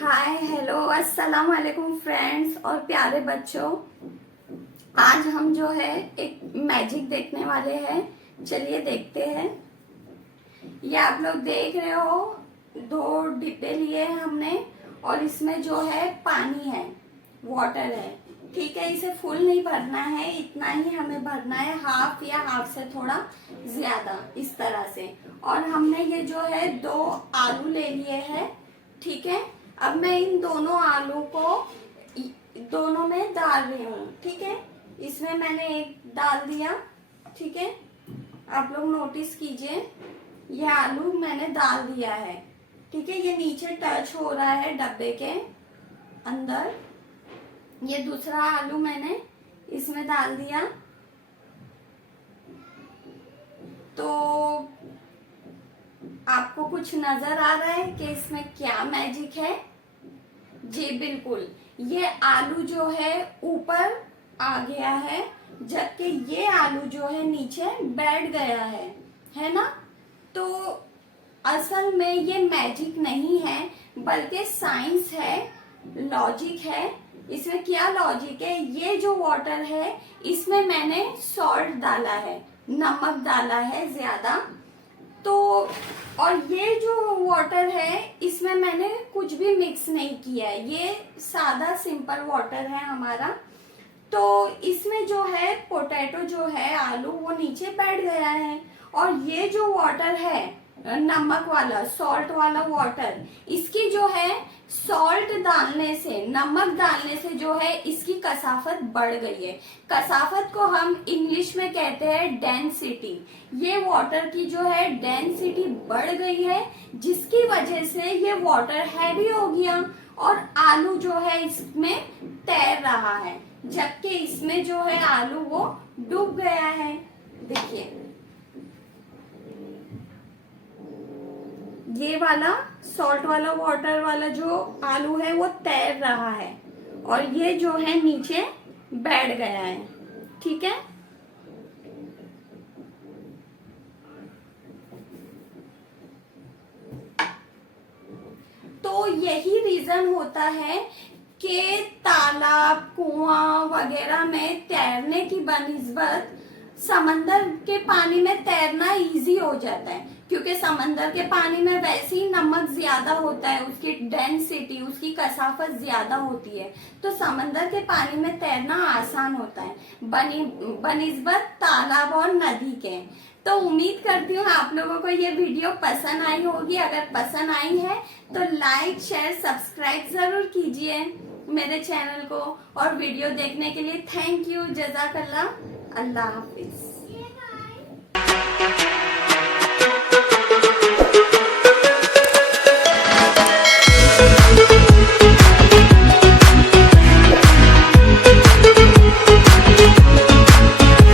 Hi hello अस्सलाम वालेकुम friends और प्यारे बच्चों। आज हम जो है एक मैजिक देखने वाले हैं। चलिए देखते हैं। ये आप लोग देख रहे हो, दो डिब्बे लिए हैं हमने और इसमें जो है पानी है, वाटर है। ठीक है, इसे फुल नहीं भरना है, इतना ही हमें भरना है, हाफ या हाफ से थोड़ा ज्यादा, इस तरह से। और हमने ये जो है दो आलू ले लिए हैं। ठीक है, अब मैं इन दोनों आलू को दोनों में डाल रही हूँ। ठीक है, इसमें मैंने एक डाल दिया। ठीक है, आप लोग नोटिस कीजिए, ये आलू मैंने डाल दिया है। ठीक है, ये नीचे टच हो रहा है डब्बे के अंदर। ये दूसरा आलू मैंने इसमें डाल दिया। तो आपको कुछ नजर आ रहा है कि इसमें क्या मैजिक है? जी बिल्कुल, ये आलू जो है ऊपर आ गया है, जबकि ये आलू जो है नीचे बैठ गया है ना? तो असल में ये मैजिक नहीं है, बल्कि साइंस है, लॉजिक है। इसमें क्या लॉजिक है? ये जो वाटर है इसमें मैंने सॉल्ट डाला है, नमक डाला है ज्यादा। तो और ये जो वाटर है इसमें मैंने कुछ भी मिक्स नहीं किया है, ये सादा सिंपल वाटर है हमारा। तो इसमें जो है पोटैटो जो है, आलू, वो नीचे बैठ गया है। और ये जो वाटर है नमक वाला, सॉल्ट वाला वाटर, इसकी जो है सॉल्ट डालने से, नमक डालने से जो है इसकी कसाफत बढ़ गई है। कसाफत को हम इंग्लिश में कहते हैं डेंसिटी। ये वाटर की जो है डेंसिटी बढ़ गई है, जिसकी वजह से ये वाटर हैवी हो गया और आलू जो है इसमें तैर रहा है, जबकि इसमें जो है आलू वो डूब गया है। देखिए, ये वाला सॉल्ट वाला वाटर वाला जो आलू है वो तैर रहा है और ये जो है नीचे बैठ गया है। ठीक है, तो यही रीजन होता है कि तालाब, कुआं वगैरह में तैरने की बनिस्बत समंदर के पानी में तैरना इजी हो जाता है, क्योंकि समंदर के पानी में वैसे ही नमक ज्यादा होता है, उसकी डेंसिटी, उसकी कसाफत ज्यादा होती है। तो समंदर के पानी में तैरना आसान होता है बनिस्बत तालाब और नदी के। तो उम्मीद करती हूँ आप लोगों को ये वीडियो पसंद आई होगी। अगर पसंद आई है तो लाइक, शेयर, सब्सक्राइब जरूर कीजिए मेरे चैनल को। और वीडियो देखने के लिए थैंक यू, जज़ाकल्लाह, अल्लाह हाफिज।